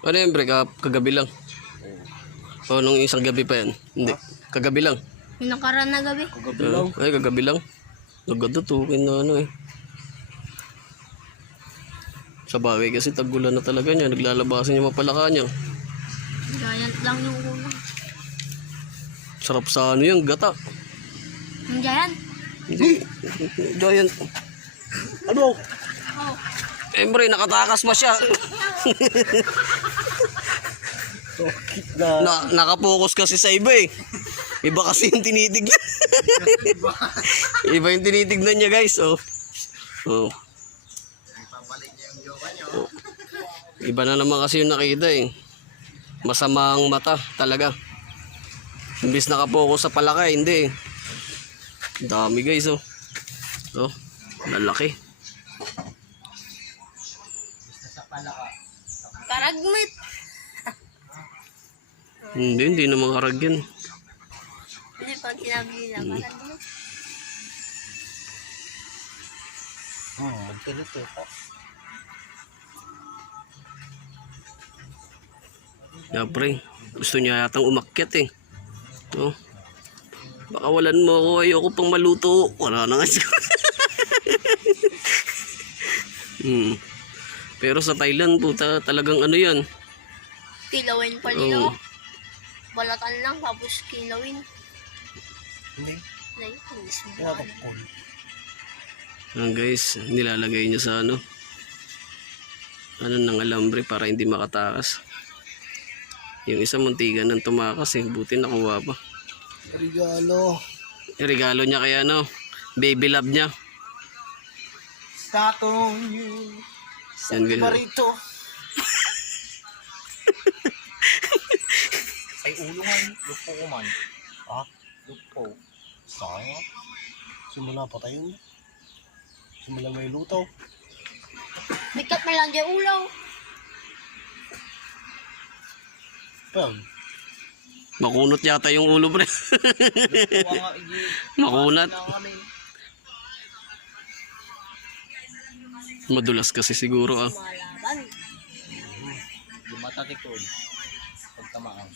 Ano yan, pre? Kagabi lang. O, nung isang gabi pa yan? Hindi. Kagabi lang. Yung nakaraan na gabi. Kagabi lang. Ay, kagabi lang. Naganda to. Ano eh. Sa bagay kasi tagulan na talaga niya. Naglalabasan yung mapalaka niya. Giant lang yung ulam. Sarap sa ano yung gata. Yung giant? Hindi. Giant. Ano? Oh. Emre, nakatakas pa siya. Nakapokus kasi sa iba eh. Iba kasi yung tinitignan. Iba yung tinitignan niya guys. Oh. Oh. Oh. Iba na naman kasi yung nakita eh. Masama ang mata talaga. Imbis nakapokus sa palaka hindi eh. Dami guys oh. Oh, lalaki. Karagmit. Hindi naman karag yan. Hindi pag sinabi nila, karagmit. Magtilit eh. Yeah, pre. Gusto niya yatang umakyat eh. Oh. Baka walan mo ako, ayoko pang maluto. Wala na nga siya. Pero sa Thailand, puta, talagang ano yan. Kilawin pa nila. Oh. Balatan lang, tapos kilawin. Hindi. Like, Pinatapol. Guys, nilalagay niya sa ano ng alambre para hindi makatakas. Yung isa muntikan ng tumakas eh, buti nakuha pa. Regalo. Regalo niya kaya ano, baby love niya. Statong you. Yan, Saan ganun. ba rito? Ay, ulungan. Lupo ko man. Ah, lupo. Sayang. Simula pa tayo. Simula may lutaw. bikat na lang dyan ulaw. Pag. Makunot yata yung ulo pre. Lupo nga Makunat. Madulas kasi siguro ah. Malaban. Lumatatikod. Pagtamaan.